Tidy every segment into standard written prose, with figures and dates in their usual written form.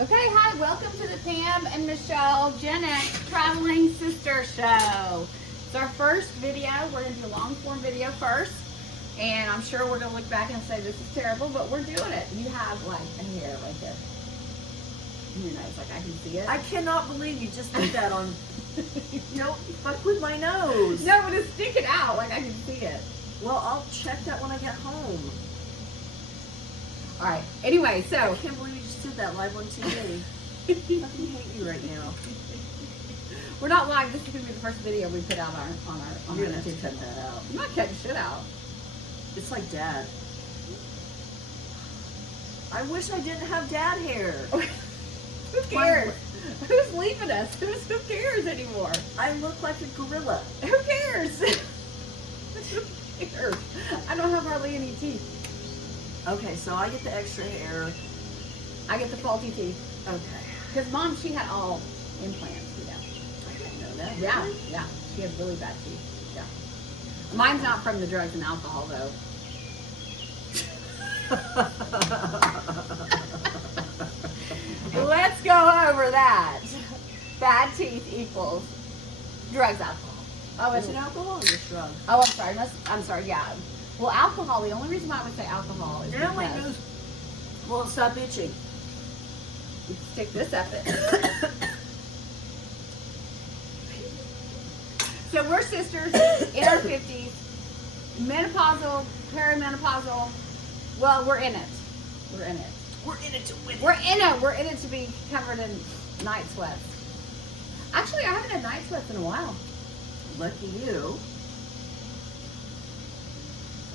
Okay, hi, welcome to the Pam and Michelle Gen X Traveling Sister Show. It's our first video. We're going to do a long form video first. And I'm sure we're going to look back and say this is terrible, but we're doing it. You have like a hair right there. Your nose, like I can see it. I cannot believe you just did that on. Don't fuck with my nose. No, but it's sticking out, like I can see it. Well, I'll check that when I get home. Alright, anyway, so. I can't believe you just did that live on TV. I fucking hate you right now. We're not live. This is going to be the first video we put out on our You're gonna have to YouTube. cut that out. I'm not cutting shit out. It's like Dad. I wish I didn't have Dad hair. Who cares? Who's leaving us? Who cares anymore? I look like a gorilla. Who cares? Who cares? I don't have hardly any teeth. Okay, so I get the extra hair. I get the faulty teeth. Okay. Because Mom, she had all implants, you know. I didn't know that. Yeah, yeah. She had really bad teeth. Yeah. Mine's not from the drugs and alcohol, though. Let's go over that. Bad teeth equals drugs, alcohol. Oh, Is it alcohol or just drugs? Oh, I'm sorry. Yeah. Well, alcohol. The only reason why I would say alcohol is Now my because nose won't stop itching. you stick this up it. So we're sisters in our 50s, menopausal, perimenopausal. Well, we're in it. We're in it. We're in it to win. We're in it. We're in it to be covered in night sweats. Actually, I haven't had night sweats in a while. Lucky you.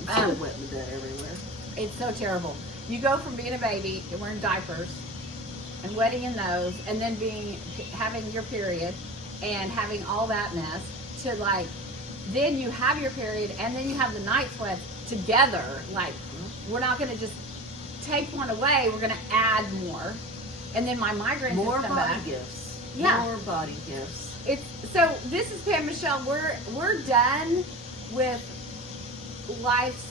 I'm still wet in the bed everywhere. It's so terrible. You go from being a baby and wearing diapers and wetting your nose and then having your period and having all that mess to like, then you have your period and then you have the night sweats together. Like, we're not going to just take one away. We're going to add more. And then my migraines More come body back. gifts. Yeah. More body gifts. So this is Pam Michelle. We're done with life's,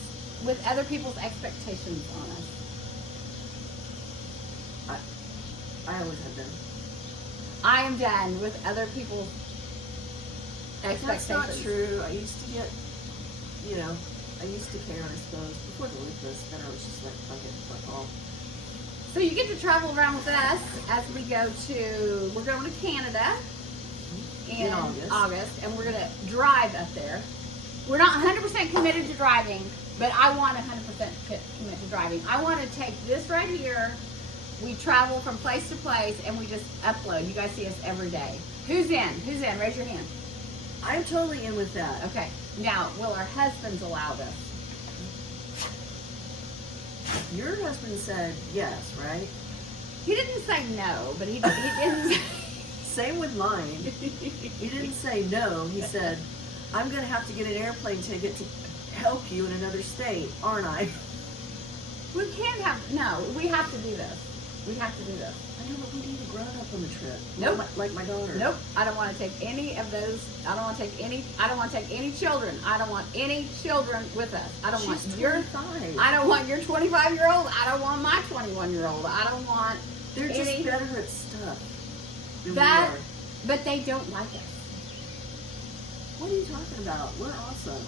with other people's expectations on us. I always have been. I am done with other people's expectations. That's not true. I used to get, I used to care, I suppose. Before the lupus, then I was just like, fuck it, fuck all. So you get to travel around with us as we we're going to Canada in August, and we're going to drive up there. We're not 100% committed to driving, but I want 100% commit to driving. I want to take this right here. We travel from place to place, and we just upload. You guys see us every day. Who's in? Who's in? Raise your hand. I'm totally in with that. Okay. Now, will our husbands allow this? Your husband said yes, right? He didn't say no, but he didn't. Same with mine. He didn't say no. He said, I'm going to have to get an airplane ticket to help you in another state, aren't I? We can't have, no, we have to do this. We have to do this. I know, but we need a grown up on the trip. Nope. Like my daughter. Nope. I don't want to take any of those. I don't want to take any children. I don't want any children with us. I don't want She's your 25. I don't want your 25-year-old. I don't want my 21-year-old. I don't want They're just any better at stuff than that, we are. but they don't like us. What are you talking about? We're awesome.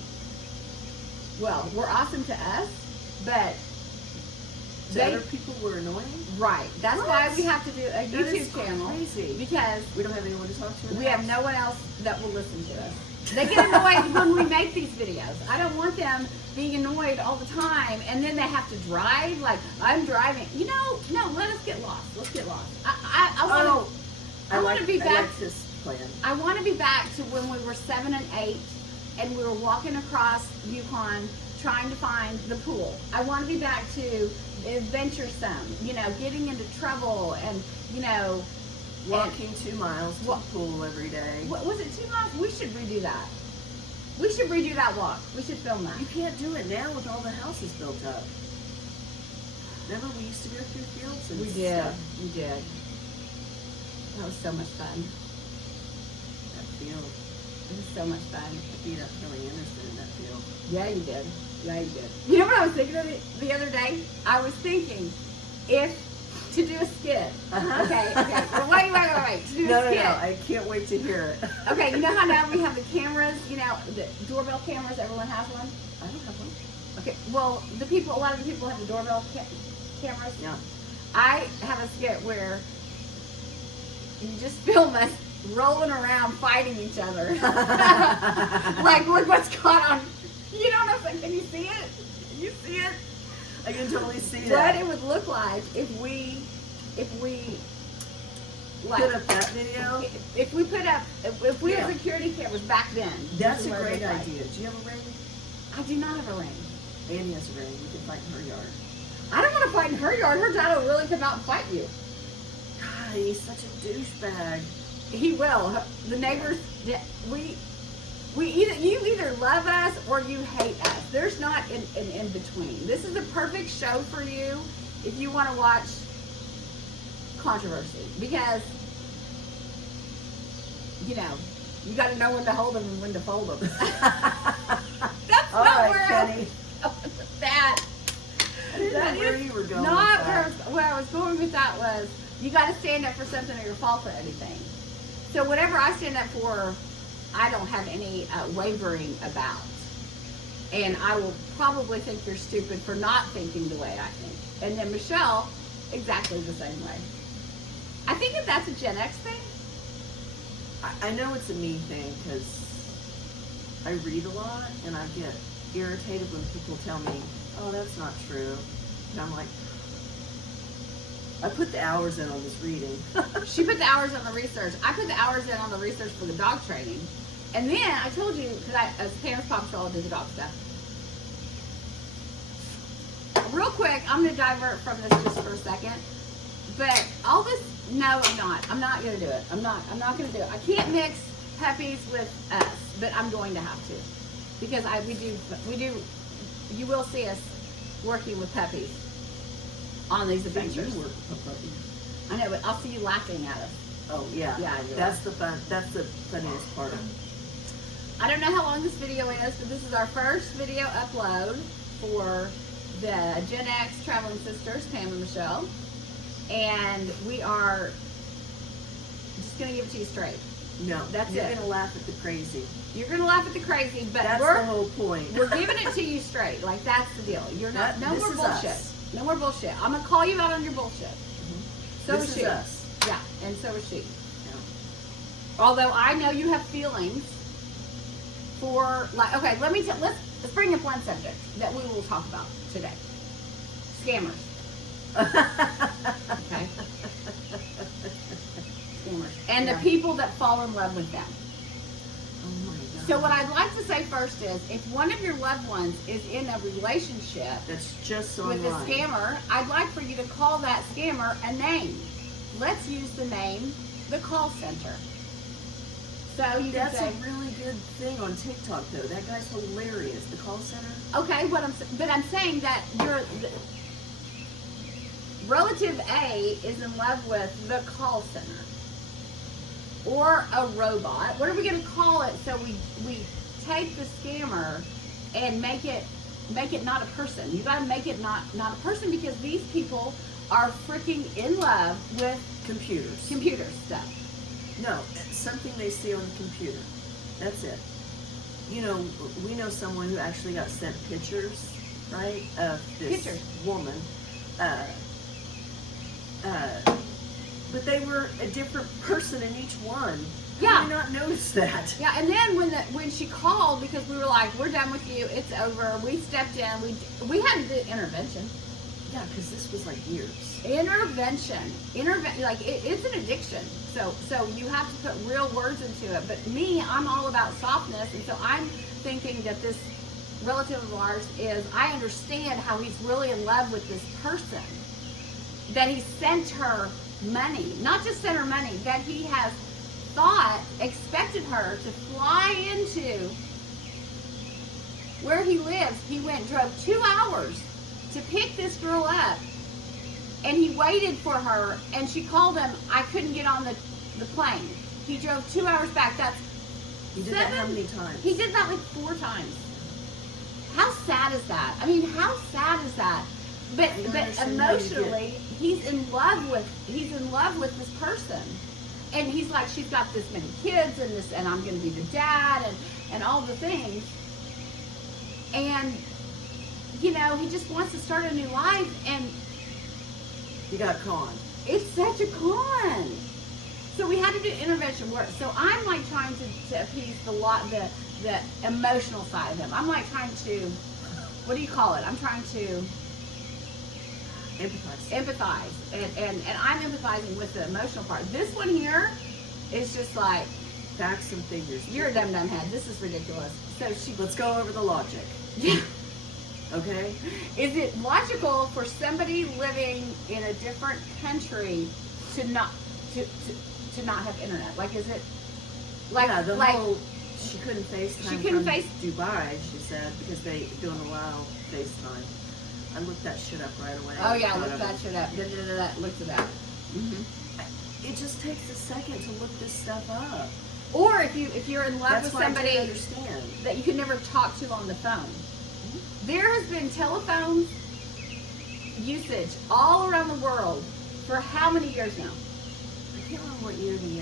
Well, we're awesome to us, but To other people, we're annoying? right. That's What? why we have to do a That YouTube is channel crazy. because We don't have anyone to talk to in the we have house? no one else that will listen to us. They get annoyed when we make these videos. I don't want them being annoyed all the time, and then they have to drive. Like, I'm driving. No, let us get lost. Let's get lost. I want to be I back. like this plan. I want to be back to when we were 7 and 8, and we were walking across Yukon trying to find the pool. I want to be back to adventuresome, getting into trouble and, Walking 2 miles to Wa- the pool every day. What was it, 2 miles? We should redo that. We should redo that walk. We should film that. You can't do it now with all the houses built up. Remember, we used to go through fields and We did. stuff. We did. That was so much fun. That field. It was so much fun. I beat up Kelly Anderson in that field. Yeah, you did. Yeah, you did. You know what I was thinking of the other day? I was thinking, if to do a skit. Uh-huh. Okay. Well, wait. To do No, a skit. I can't wait to hear it. Okay, you know how now we have the cameras, the doorbell cameras, everyone has one? I don't have one. Okay, well, a lot of the people have the doorbell cameras. Yeah. I have a skit where you just film us rolling around fighting each other. Like, look what's caught on. You don't know, can you see it? Can you see it? I can totally see What that. it would look like if we like, Put up that video. if we Yeah. had security cameras back then. That's this a is what it great looked like. idea. Do you have a ring? I do not have a ring. Annie has a ring. We can fight in her yard. I don't want to fight in her yard. Her dad will really come out and fight you. God, he's such a douchebag. He will. The neighbors, you either love us or you hate us. There's not an in between. This is the perfect show for you if you want to watch controversy, because you got to know when to hold them and when to fold them. That's All not right, where Kenny. I was going with that. I didn't That know where is you were going not with that. where I was going with that was you got to stand up for something or you'll fall for anything. So whatever I stand up for, I don't have any wavering about. And I will probably think you're stupid for not thinking the way I think. And then Michelle, exactly the same way. I think that that's a Gen X thing. I know it's a me thing because I read a lot and I get irritated when people tell me, oh, that's not true. And I'm like, I put the hours in on this reading. She put the hours on the research. I put the hours in on the research for the dog training. And then I told you, because as Pam's Paw Patrol, I did the dog stuff. Real quick, I'm going to divert from this just for a second. But all this, no, I'm not. I'm not going to do it. I'm not going to do it. I can't mix puppies with us, but I'm going to have to. Because we do, you will see us working with puppies on these adventures. You work with puppies. I know, but I'll see you laughing at us. Oh, yeah. Yeah, I do. That's the funniest part of it. I don't know how long this video is, but this is our first video upload for the Gen X Traveling Sisters, Pam and Michelle. And we are just going to give it to you straight. No, That's you're it. going to laugh at the crazy. You're going to laugh at the crazy, but That's the whole point. we're giving it to you straight. Like, that's the deal. You're not, no This more is bullshit. us. No more bullshit. I'm going to call you out on your bullshit. So This is is she. us. Yeah, and so is she. Yeah. Although I know you have feelings for, like, okay, let's bring up one subject that we will talk about today. Scammers. Okay. Scammers. And Yeah. the people that fall in love with them. Oh my God. So what I'd like to say first is, if one of your loved ones is in a relationship That's just with online. a scammer, I'd like for you to call that scammer a name. Let's use the name, the call center. So you That's can a say, really good thing on TikTok, though. That guy's hilarious. The call center. okay, but I'm saying that relative A is in love with the call center or a robot. What are we going to call it? So we take the scammer and make it not a person. You got to make it not a person, because these people are freaking in love with Computers. computer stuff. No, it's something they see on the computer. That's it. You know, we know someone who actually got sent pictures, right, of this Pictures. woman. But they were a different person in each one. Yeah. How did I not notice that? Yeah, and then when she called, because we were like, we're done with you, it's over. We stepped in. We had to do intervention. Yeah, because this was like years. Intervention. Like it's an addiction. So you have to put real words into it. But me, I'm all about softness, and so I'm thinking that this relative of ours is, I understand how he's really in love with this person. That he sent her money, not just sent her money, that he has expected her to fly into where he lives. He drove 2 hours to pick this girl up, and he waited for her, and she called him. I couldn't get on the plane. He drove 2 hours back. He did that how many times? He did that like 4 times. How sad is that? I mean, how sad is that? But don't understand how you get- emotionally, he's in love with this person, and he's like, she's got this many kids and this, and I'm going to be the dad and all the things, and you know, he just wants to start a new life, and You got conned. it's such a con. So we had to do intervention work. So I'm like trying to appease the emotional side of him. I'm like trying to, what do you call it? I'm trying to empathize, and I'm empathizing with the emotional part. This one here is just like, Facts and figures. you're a dumb head. This is ridiculous. So Let's go over the logic. yeah. Okay? Is it logical for somebody living in a different country to not have internet? Like, is it like yeah, the like whole she couldn't FaceTime She couldn't from face- Dubai, she said, because they don't allow FaceTime. I looked that shit up right away. oh yeah, Thought look of that it. shit up. Looked it up. It just takes a second to look this stuff up. Or if you're in love That's with why I somebody didn't understand. that you can never talk to on the phone. There has been telephone usage all around the world for how many years now? I can't remember what year the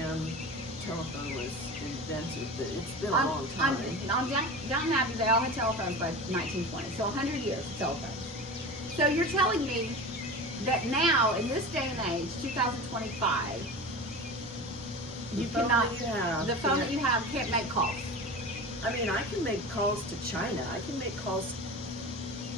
telephone was invented, but it's been a long time. On Downton Abbey, they all had telephones by 1920, so 100 years of telephones. So you're telling me that now, in this day and age, 2025, The phone that you have the phone can't- that you have can't make calls. I mean, I can make calls to China. I can make calls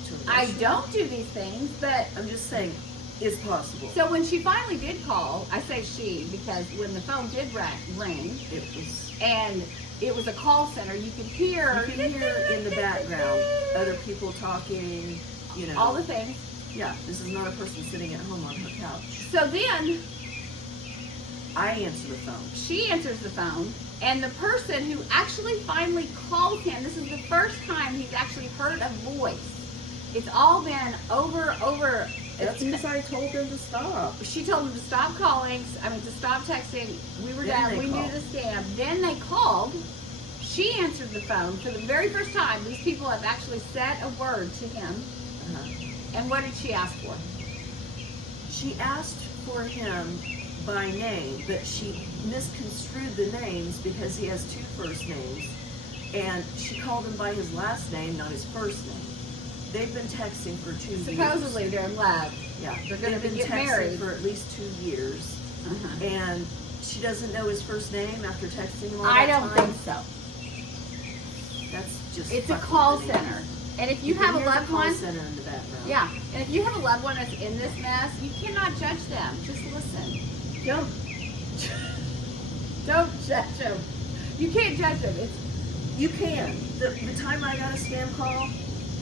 to Russia. I don't do these things, but I'm just saying, it's possible. so when she finally did call, I say she because when the phone did ring It was. and it was a call center, you could hear You can hear in the background other people talking, you know. all the things. Yeah, this is not a person sitting at home on her couch. So then I answer the phone. she answers the phone, and the person who actually finally called him, this is the first time he's actually heard a voice. It's all been over. That's it's- because I told them to stop. She told him to stop calling, to stop texting. We were Then done. they We knew called. the scam. Then they called. She answered the phone for the very first time. These people have actually said a word to him. Uh-huh. And what did she ask for? She asked for him by name, but she misconstrued the names because he has two first names. And she called him by his last name, not his first name. They've been texting for 2 years. Supposedly they're in love. Yeah, they're gonna they've been get texting married. for at least 2 years. Uh-huh. And she doesn't know his first name after texting him all I that don't time. think so. That's just It's a fucking call bananas. center. And if you can have a hear the loved call one, center in the background. yeah, and if you have a loved one that's in this mess, you cannot judge them. Just listen. Don't judge them. You can't judge them. It's You can. The time I got a scam call,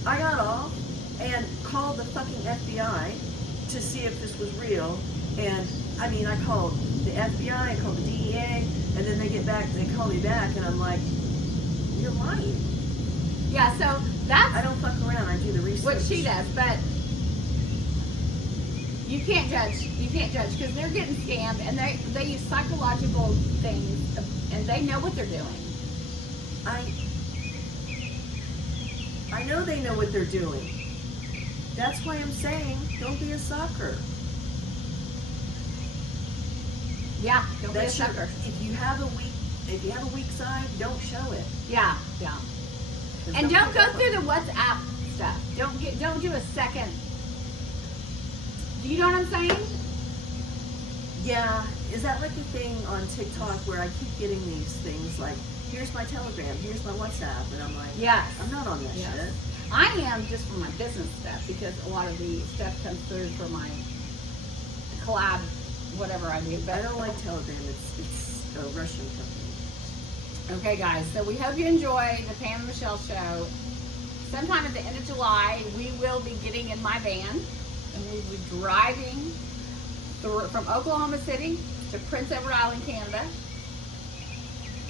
I got off and called the fucking FBI to see if this was real. And I mean, I called the FBI, I called the DEA, and then they call me back, and I'm like, you're lying. yeah. So that's I don't fuck around. I do the research. what she does, but you can't judge. You can't judge because they're getting scammed, and they use psychological things, and they know what they're doing. I know they know what they're doing. That's why I'm saying, don't be a sucker. Yeah, don't be a That's your- sucker. If you have a weak side, don't show it. Yeah, yeah. 'Cause And some don't go people- through the WhatsApp stuff. Don't do a second. Do you know what I'm saying? Yeah, is that like the thing on TikTok where I keep getting these things like, here's my Telegram, here's my WhatsApp, and I'm like, Yes. I'm not on that Yes. shit. I am just for my business stuff because a lot of the stuff comes through for my collab, whatever I do. But I don't like Telegram. It's a Russian company. Okay, guys. So we hope you enjoy the Pam and Michelle show. Sometime at the end of July, we will be getting in my van and we'll be driving from Oklahoma City to Prince Edward Island, Canada.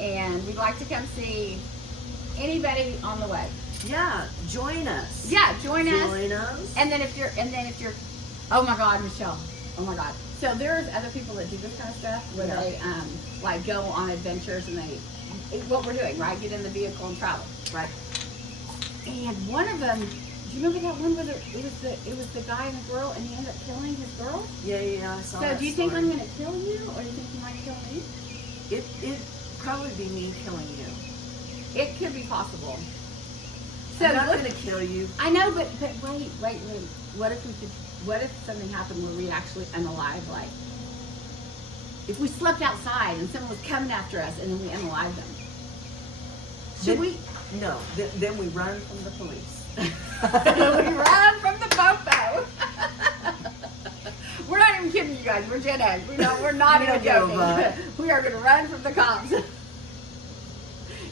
And we'd like to come see anybody on the way. Yeah, join us. Yeah, join us. Join us. And then if you're, oh my God, Michelle, oh my God. So there's other people that do this kind of stuff where Yeah. they like go on adventures and what we're doing, right? Get in the vehicle and travel. Right. And one of them Do you remember that one where it was the guy and the girl, and he ended up killing his girl? Yeah, I saw that. So do you think I'm gonna kill you, or do you think you might kill me? It'd probably be me killing you. It could be possible. So I'm not gonna kill you. I know, but wait. What if something happened where we actually unalive, like if we slept outside and someone was coming after us and then we unalived them? Should we? No. Then we run from the police. We run from the popo. We're not even kidding you guys. We're Gen X. We're not We even don't give a joking. fuck. We are going to run from the cops.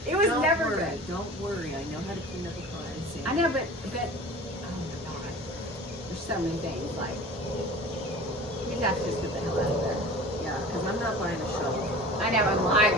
It was Don't never worry. good. Don't worry. I know how to clean up a crime scene. I know, but oh my God, there's so many things. Like we'd have to just get the hell out of there. Yeah, because I'm not buying a shovel. I know. I'm lying.